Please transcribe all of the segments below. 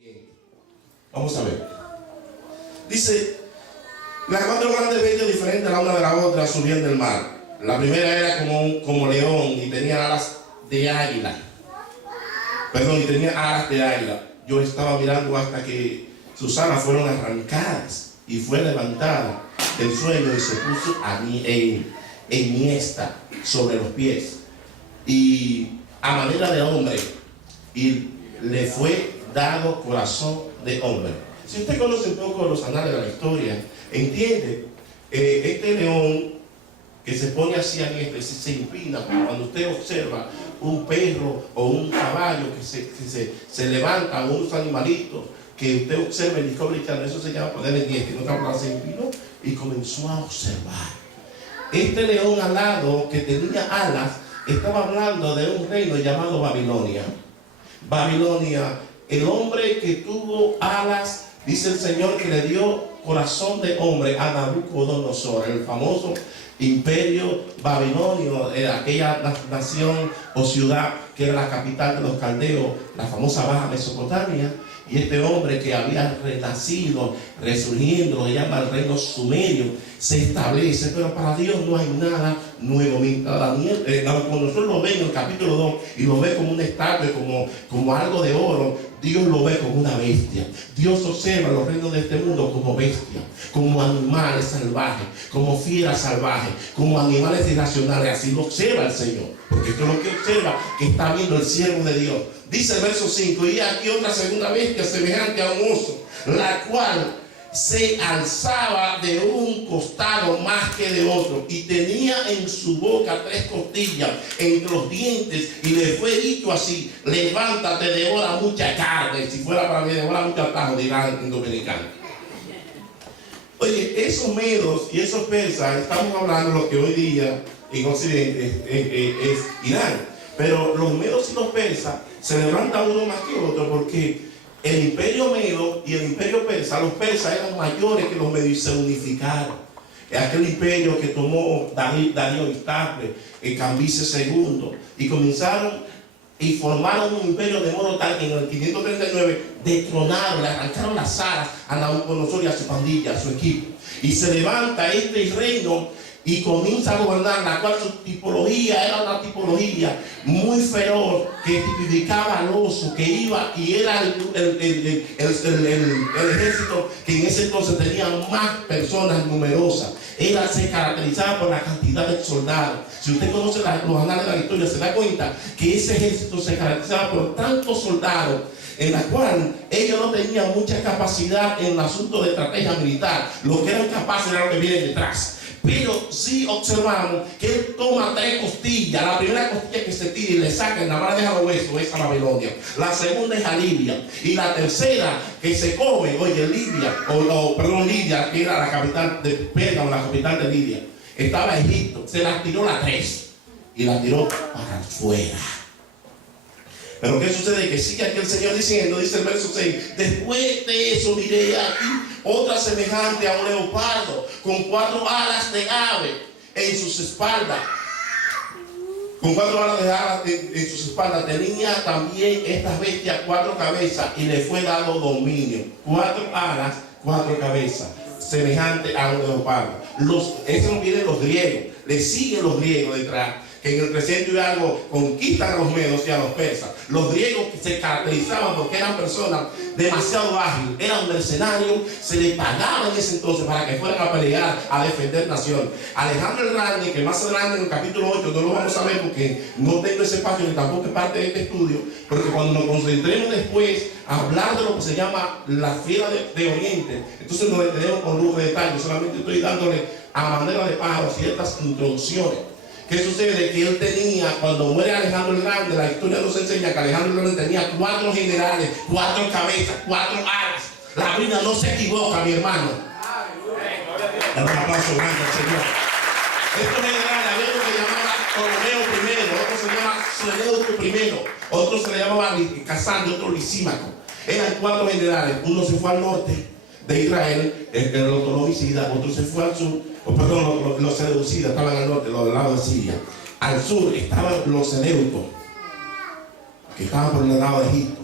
Bien. Vamos a ver. Dice, las cuatro grandes bestias diferentes la una de la otra subían del mar. La primera era como león y tenía alas de águila. Perdón, y tenía alas de águila. Yo estaba mirando hasta que sus alas fueron arrancadas y fue levantada del suelo y se puso enhiesta sobre los pies y a manera de hombre, y le fue dado corazón de hombre. Si usted conoce un poco los anales de la historia, entiende, este león que se pone así se empina cuando usted observa un perro o un caballo que se levanta, o unos animalitos que usted observa en Discovery Channel, eso se llama poner el diente, se empinó y comenzó a observar. Este león alado que tenía alas estaba hablando de un reino llamado Babilonia. Babilonia, el hombre que tuvo alas, dice el Señor que le dio corazón de hombre a Nabucodonosor, el famoso imperio babilonio, aquella nación o ciudad que era la capital de los caldeos, la famosa Baja Mesopotamia. Y este hombre que había renacido, resurgiendo, lo llama el reino sumerio, se establece, pero para Dios no hay nada nuevo. Cuando nosotros lo ve en el capítulo 2 y lo ve como un estatua, como algo de oro, Dios lo ve como una bestia. Dios observa los reinos de este mundo como bestia, como animales salvajes, como fieras salvajes, como animales irracionales. Así lo observa el Señor, porque esto es lo que observa, que está viendo el siervo de Dios. Dice el verso 5, y aquí otra segunda bestia semejante a un oso, la cual se alzaba de un costado más que de otro, y tenía en su boca 3 costillas entre los dientes, y le fue dicho así: levántate, devora mucha carne. Si fuera para mí, devora mucho atajo, dirán en dominicano. Oye, esos medos y esos persas, estamos hablando de lo que hoy día en Occidente es Irán. Pero los medos y los persas se levantan uno más que otro, porque el imperio medo y el imperio persa, los persas eran mayores que los medios y se unificaron. Aquel imperio que tomó Darío Estable, Cambises II, y comenzaron y formaron un imperio de modo tal que en el 539 destronaron, le arrancaron las alas a Nabucodonosor y a su pandilla, a su equipo. Y se levanta este reino y comienza a gobernar, la cual su tipología era una tipología muy feroz, que tipificaba al oso, que iba y era el ejército que en ese entonces tenía más personas numerosas. Se caracterizaba por la cantidad de soldados. Si usted conoce los anales de la historia, se da cuenta que ese ejército se caracterizaba por tantos soldados, en la cual ellos no tenían mucha capacidad en el asunto de estrategia militar. Lo que eran capaces era lo que viene detrás. Pero sí observamos que él toma 3 costillas. La primera costilla que se tira y le saca en la mano deja los huesos es a Babilonia. La segunda es a Libia. Y la tercera que se come, oye, Libia, Lidia, que era la capital de Pérgamo, la capital de Lidia. Estaba Egipto. Se la tiró la 3 y la tiró para afuera. Pero ¿qué sucede? Que sigue aquí el Señor diciendo, dice el verso 6, después de eso miré aquí otra semejante a un leopardo, con 4 alas de ave en sus espaldas. Con 4 alas de ave en sus espaldas. Tenía también estas bestias 4 cabezas y le fue dado dominio. 4 alas, 4 cabezas, semejante a un leopardo. Eso no vienen los griegos, le siguen los griegos detrás, que en el 300 y algo conquistan a los medos y a los persas. Los griegos se caracterizaban porque eran personas demasiado ágiles, eran mercenarios, se les pagaba en ese entonces para que fueran a pelear, a defender nación. Alejandro el Grande, que más adelante en el capítulo 8 no lo vamos a ver porque no tengo ese espacio ni tampoco es parte de este estudio, porque cuando nos concentremos después a hablar de lo que se llama la fiera de Oriente, entonces nos detenemos con lujo de detalle. Solamente estoy dándole a manera de pájaro ciertas introducciones. ¿Qué sucede? Que él tenía, cuando muere Alejandro el Grande, la historia nos enseña que Alejandro el Grande tenía 4 generales, 4 cabezas, 4 alas. La Biblia no se equivoca, mi hermano. Un aplauso grande al Señor. Estos generales, había uno que llamaba Ptolomeo I, otro se llama Seleuco I, otro se le llamaba Casandro, otro Lisímaco. Eran 4 generales. Uno se fue al norte de Israel, los homicidas, otro se fue al sur. Los seleucidas estaban al norte, los del lado de Siria. Al sur estaban los seleucos, que estaban por el lado de Egipto.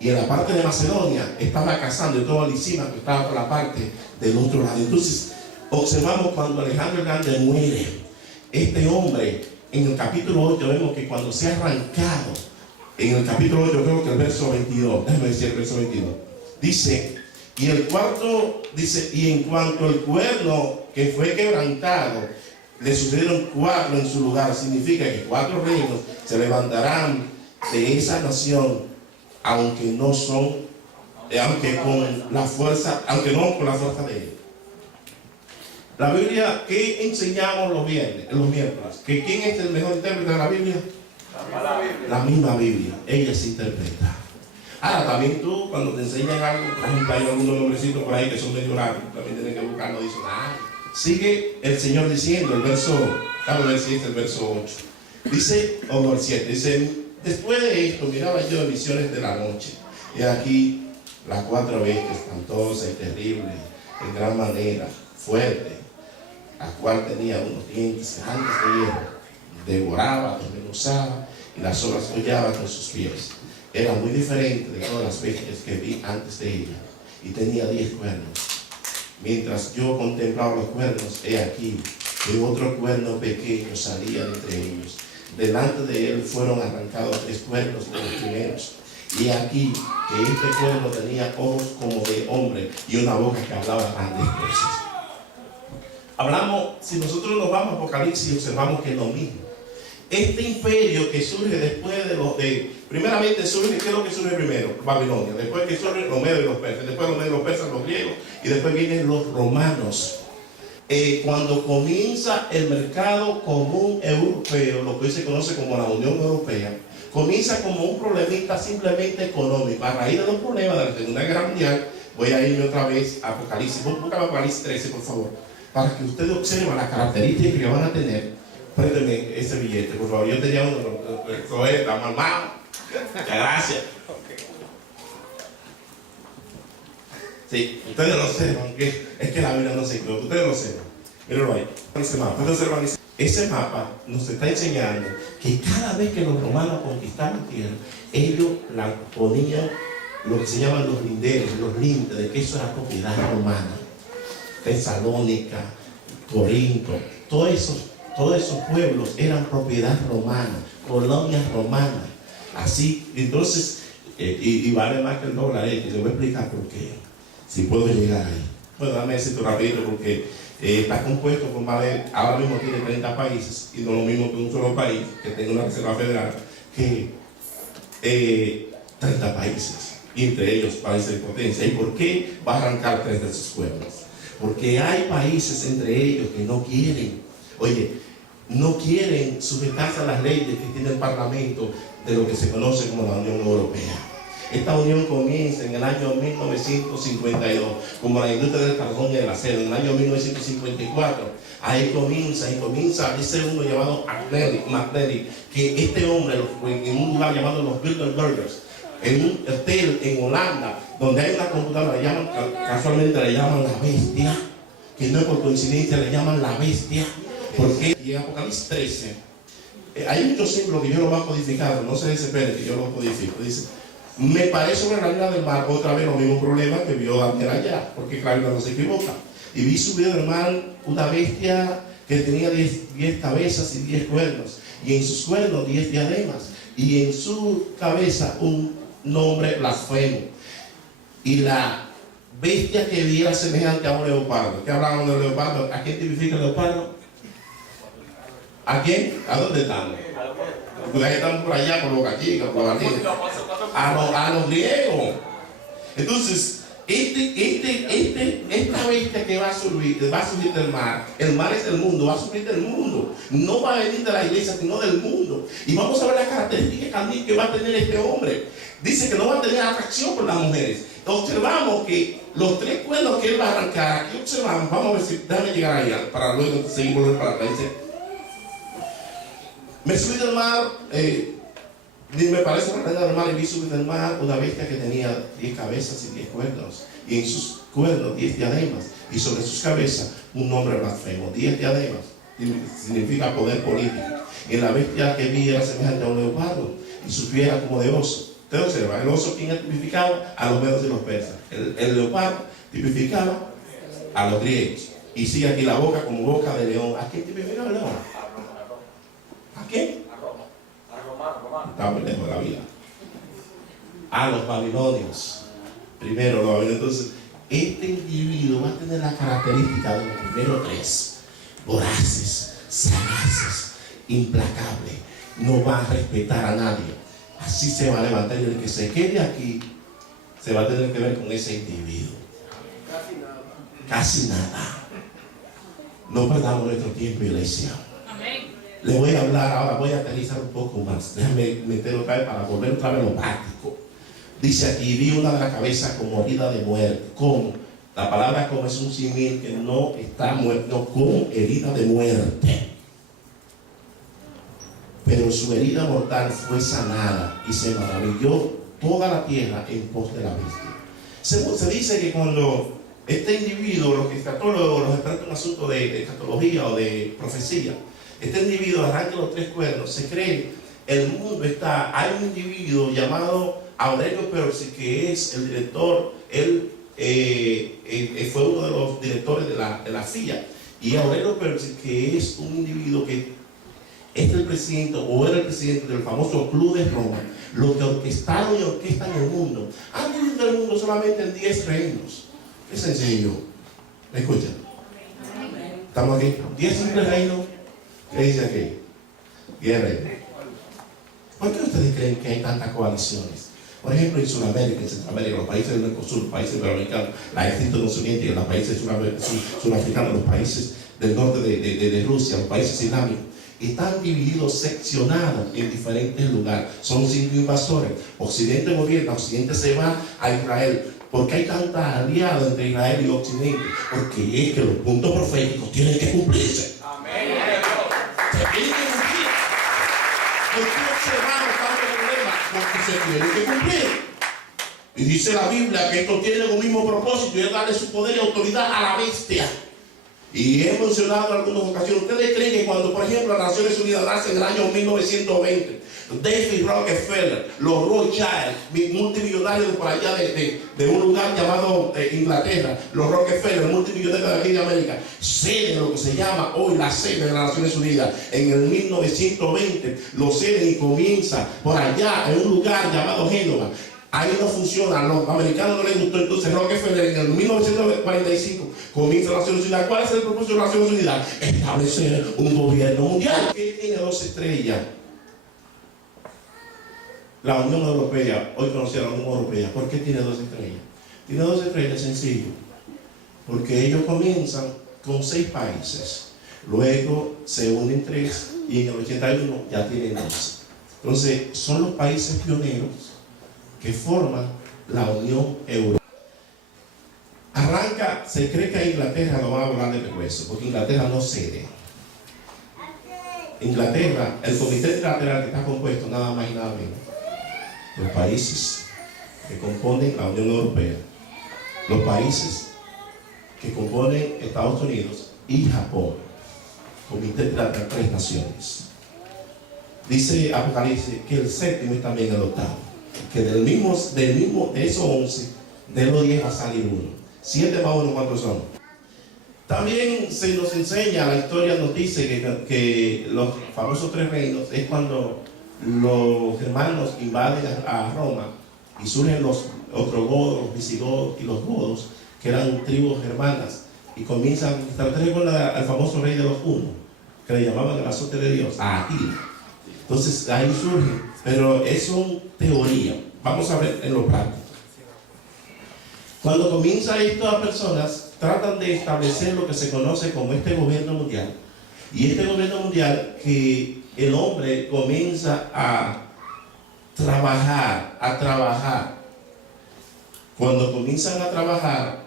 y en la parte de Macedonia estaba cazando, y todo Lisímaco estaba por la parte del otro lado. Entonces observamos cuando Alejandro el Grande muere, este hombre, en el capítulo 8 vemos que cuando se ha arrancado, en el capítulo 8 creo que el verso 22, déjame decir el verso 22, dice, y el cuarto, dice, y en cuanto al cuerno que fue quebrantado, le sucedieron 4 en su lugar. Significa que 4 reinos se levantarán de esa nación, aunque no son, aunque con la fuerza, aunque no con la fuerza de él. La Biblia, ¿qué enseñamos los miércoles? ¿Que quién es el mejor intérprete de la Biblia? La misma Biblia, ella se interpreta. Ahora, también tú, cuando te enseñan algo, por ejemplo, hay algunos nombrecitos por ahí que son medio largos, también tienes que buscar los diccionarios. Sigue el Señor diciendo, el verso, déjame ver si es el verso 8. Dice, o el 7, dice, después de esto, miraba yo visiones de la noche, y aquí las 4 bestias, espantosas y terribles, en gran manera, fuerte, la cual tenía unos dientes grandes de hierro, devoraba, desmenuzaba, y las olas hollaban con sus pies. Era muy diferente de todas las bestias que vi antes de ella, y tenía 10 cuernos. Mientras yo contemplaba los cuernos, he aquí que otro cuerno pequeño salía de entre ellos. Delante de él fueron arrancados 3 cuernos de los primeros. Y aquí que este cuerno tenía ojos como de hombre y una boca que hablaba grandes cosas. Hablamos, si nosotros nos vamos a Apocalipsis, observamos que es lo mismo. Este imperio que surge después primeramente surge, ¿qué es lo que surge primero? Babilonia. Después que surge los medios y los persas. Después los medios y los persas, los griegos. Y después vienen los romanos. Cuando comienza el mercado común europeo, lo que hoy se conoce como la Unión Europea, comienza como un problemita simplemente económico. A raíz de los problemas de la Segunda Guerra Mundial, voy a irme otra vez a Apocalipsis. Busca Apocalipsis 13, por favor, para que ustedes observen las características que van a tener. Préndeme ese billete, por favor. Yo tenía uno, lo está mamá. Muchas gracias. Sí, ustedes lo observan, que es que la Biblia no se equivoca. Ustedes lo observan. Mírenlo ahí. Ese mapa. Ustedes observan ese mapa nos está enseñando que cada vez que los romanos conquistaban tierra, ellos la ponían lo que se llaman los linderos, los lindes, de que eso era propiedad romana. Tesalónica, Corinto, todos esos pueblos eran propiedad romana, colonias romanas. Así, entonces, y vale más que el dólar. Y les voy a explicar por qué, si puedo llegar ahí. Bueno, dame ese rápido porque está compuesto por más de, ahora mismo tiene 30 países, y no lo mismo que un solo país, que tenga una reserva federal, que 30 países, y entre ellos países de potencia. ¿Y por qué va a arrancar 3 de esos pueblos? Porque hay países entre ellos que no quieren, no quieren sujetarse a las leyes que tiene el Parlamento de lo que se conoce como la Unión Europea. Esta unión comienza en el año 1952, como la industria del carbón y del acero. En el año 1954, ahí comienza ese uno llamado McNally, que este hombre, en un lugar llamado los Bilderbergers, en un hotel en Holanda, donde hay una computadora, casualmente le llaman la bestia, que no es por coincidencia, le llaman la bestia, porque en Apocalipsis 13, hay muchos símbolos que yo lo voy a codificar, no se desesperen que yo lo codifico. Dice, me parece sobre la línea del mar, otra vez los mismos problemas que vio Daniel allá, porque claro, no se equivoca. Y vi subir del mar una bestia que tenía 10 cabezas y 10 cuernos, y en sus cuernos 10 diademas, y en su cabeza un nombre blasfemo. Y la bestia que vi era semejante a un leopardo. ¿Qué hablaban del leopardo? ¿A quién tipifica el leopardo? ¿A quién? ¿A dónde estamos? Porque estamos por allá, por Boca Chica, por Bartilla. A los griegos. Entonces, esta bestia que va a subir del mar, el mar es del mundo, va a subir del mundo. No va a venir de la iglesia, sino del mundo. Y vamos a ver las características también que va a tener este hombre. Dice que no va a tener atracción por las mujeres. Observamos que los 3 cuernos que él va a arrancar, aquí observamos, vamos a ver si, déjame llegar allá, para luego seguir volver para acá. Dice, me subí del mar, me parece una reina del mar, y vi subir del mar una bestia que tenía 10 cabezas y 10 cuernos, y en sus cuernos 10 diademas, y sobre sus cabezas un nombre blasfemo. 10 diademas significa poder político. Y la bestia que vi era semejante a un leopardo, y su piel era como de oso, Usted observa, el oso, ¿quién tipificaba? A los medos y los persas. El leopardo tipificaba a los griegos. Y sigue aquí la boca como boca de león. ¿A quién tipificaba el león? ¿A quién? A Roma. A Romano. Está muy lejos de la vida. A los babilonios. Primero los babilonios. Entonces, este individuo va a tener la característica de los primeros tres: voraces, sagaces, implacables. No va a respetar a nadie. Así se va a levantar, y el que se quede aquí se va a tener que ver con ese individuo. Casi nada. Casi nada. No perdamos nuestro tiempo, iglesia. Amén. Le voy a hablar ahora, voy a aterrizar un poco más. Déjame meter otra vez para volver otra vez a lo práctico. Dice aquí: vi una de la cabeza como herida de muerte. Como la palabra como es un símil que no está muerto, como herida de muerte. Pero su herida mortal fue sanada, y se maravilló toda la tierra en pos de la bestia. Se dice que cuando este individuo, los escatólogos, los expertos en asuntos de escatología o de profecía, este individuo arranca los tres cuernos, se cree el mundo está. Hay un individuo llamado Aurelio Percy, que es el director. Él fue uno de los directores de la FIA. Y Aurelio Percy, que es un individuo que es el presidente, o era el presidente del famoso Club de Roma, lo que orquestaron y orquestan el mundo. Han dividido el mundo solamente en 10 reinos. Qué sencillo. ¿Me escuchan? ¿Estamos aquí? 10 simples reinos. ¿Qué dice aquí? 10 reinos. ¿Por qué ustedes creen que hay tantas coaliciones? Por ejemplo, en Sudamérica, en Centroamérica, los países del Mercosur, los países iberoamericanos, la extinta Unión Soviética, los países surafricanos, los países del norte de Rusia, los países islámicos, están divididos, seccionados en diferentes lugares. Son 5 invasores. Occidente gobierna, Occidente se va a Israel. ¿Por qué hay tanta alianza entre Israel y Occidente? Porque es que los puntos proféticos tienen que cumplirse. Amén. Se tienen que cumplir. ¿Por qué observamos tanto problema? Porque se tienen que cumplir. Y dice la Biblia que esto tiene un mismo propósito, y es darle su poder y autoridad a la bestia. Y he mencionado en algunas ocasiones. ¿Ustedes creen que cuando, por ejemplo, las Naciones Unidas nacen en el año 1920, David Rockefeller, los Rothschild, multimillonarios de por allá de un lugar llamado Inglaterra, los Rockefeller, multimillonarios de aquí de América, ceden lo que se llama hoy la sede de las Naciones Unidas? En el 1920 lo ceden y comienza por allá en un lugar llamado Génova. Ahí no funciona, a los americanos no les gustó. Entonces Rockefeller en el 1945 comienza las Naciones Unidas. ¿Cuál es el propósito de las Naciones Unidas? Establecer un gobierno mundial. ¿Qué tiene 2 estrellas? La Unión Europea, hoy conocida la Unión Europea. ¿Por qué tiene 2 estrellas? Tiene 2 estrellas sencillo, porque ellos comienzan con 6 países, luego se unen 3, y en el 81 ya tienen 12. Entonces son los países pioneros que forman la Unión Europea. Arranca, se cree que a Inglaterra lo van a volar de refuerzo, porque Inglaterra no cede. Inglaterra, el comité trilateral que está compuesto nada más y nada menos los países que componen la Unión Europea, los países que componen Estados Unidos y Japón, comité trilateral, 3 naciones. Dice Apocalipsis que el séptimo es también el octavo, que de esos 11, de los 10 va a salir uno. 7 más 1, ¿cuántos son? También se nos enseña, la historia nos dice que los famosos 3 reinos es cuando los germanos invaden a Roma y surgen los ostrogodos, los visigodos y los godos, que eran tribus germanas, y comienzan a conquistar. ¿Ustedes recuerdan al famoso rey de los hunos, que le llamaban el azote de Dios? A Atila. Entonces ahí surge, pero es una teoría. Vamos a ver en lo práctico. Cuando comienza esto, las personas tratan de establecer lo que se conoce como este gobierno mundial. Y este gobierno mundial, que el hombre comienza a trabajar. Cuando comienzan a trabajar,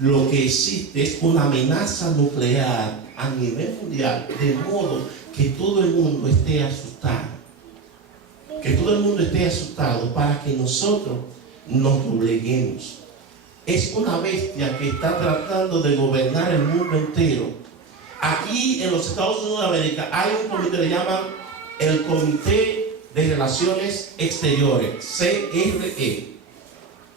lo que existe es una amenaza nuclear a nivel mundial, de modo que todo el mundo esté asustado. Que todo el mundo esté asustado para que nosotros nos dobleguemos. Es una bestia que está tratando de gobernar el mundo entero. Aquí en los Estados Unidos de América hay un comité, le llaman el Comité de Relaciones Exteriores, CRE.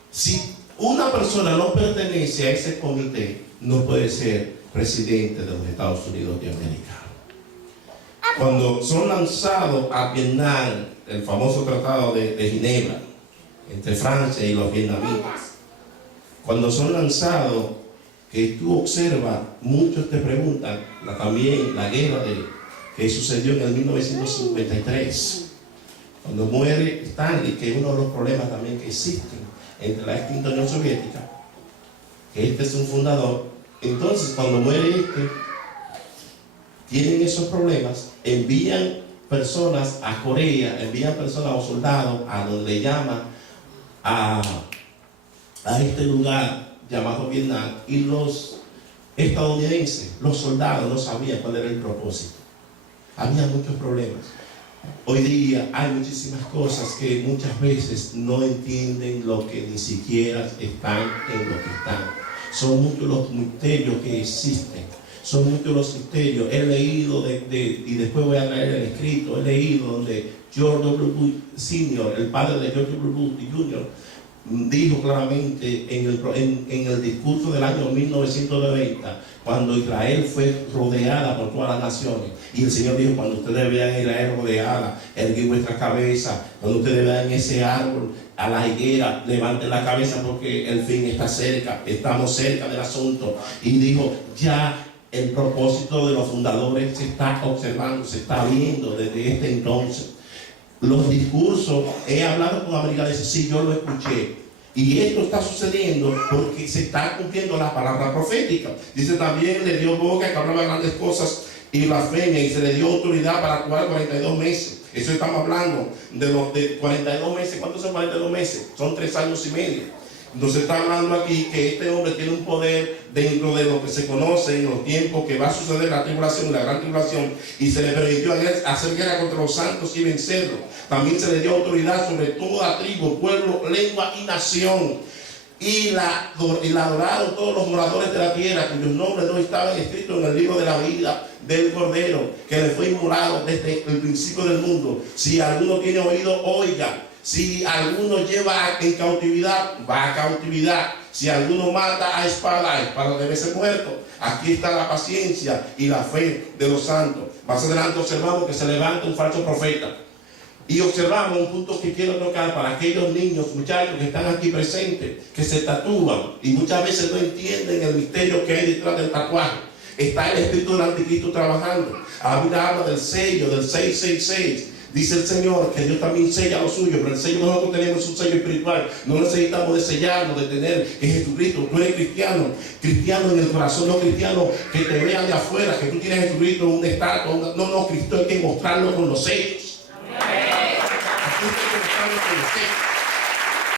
Si una persona no pertenece a ese comité, no puede ser presidente de los Estados Unidos de América. Cuando son lanzados a Vietnam, el famoso tratado de Ginebra, entre Francia y los vietnamitas, cuando son lanzados, que tú observas, muchos te preguntan, también la guerra que sucedió en el 1953, cuando muere Stanley, que es uno de los problemas también que existen entre la extinta Unión Soviética, que este es un fundador. Entonces, cuando muere tienen esos problemas, envían personas a Corea, envían personas o soldados a donde llaman a este lugar llamado Vietnam, y los estadounidenses, los soldados, no sabían cuál era el propósito. Había muchos problemas. Hoy día hay muchísimas cosas que muchas veces no entienden lo que ni siquiera están en lo que están. Son muchos los misterios que existen. Son muchos los misterios. He leído y después voy a traer el escrito, he leído donde George W. Bush Sr., el padre de George W. Bush Jr., dijo claramente en el discurso del año 1990, cuando Israel fue rodeada por todas las naciones, y el Señor dijo: cuando ustedes vean a Israel rodeada, erguid vuestra cabeza. Cuando ustedes vean ese árbol, a la higuera, levanten la cabeza, porque el fin está cerca, estamos cerca del asunto. Y dijo: ya el propósito de los fundadores se está observando, se está viendo desde este entonces. Los discursos, he hablado con americanos, sí, yo lo escuché, y esto está sucediendo porque se está cumpliendo la palabra profética. Dice también: le dio boca que hablaba grandes cosas y blasfemia, y se le dio autoridad para actuar 42 meses. Eso estamos hablando de 42 meses. ¿Cuántos son 42 meses? Son 3 años y medio. Entonces está hablando aquí que este hombre tiene un poder dentro de lo que se conoce en los tiempos que va a suceder la tribulación, la gran tribulación, y se le permitió hacer guerra contra los santos y vencerlos. También se le dio autoridad sobre toda tribu, pueblo, lengua y nación. Y la adoraron todos los moradores de la tierra, cuyos nombres no estaban escritos en el libro de la vida del Cordero, que le fue inmolado desde el principio del mundo. Si alguno tiene oído, oiga. Si alguno lleva en cautividad, va a cautividad. Si alguno mata a espada debe ser muerto. Aquí está la paciencia y la fe de los santos. Más adelante observamos que se levanta un falso profeta. Y observamos un punto que quiero tocar para aquellos niños, muchachos que están aquí presentes, que se tatúan y muchas veces no entienden el misterio que hay detrás del tatuaje. Está el espíritu del anticristo trabajando. Ahora habla del sello, del 666. Dice el Señor que Dios también sella lo suyo, pero el sello que nosotros tenemos es un sello espiritual. No necesitamos de sellarnos, de tener que Jesucristo. Tú eres cristiano, cristiano en el corazón, no cristiano que te vean de afuera, que tú tienes a Jesucristo en un estatua. No, Cristo hay que mostrarlo con los sellos. Aquí hay que mostrarlo con los sellos.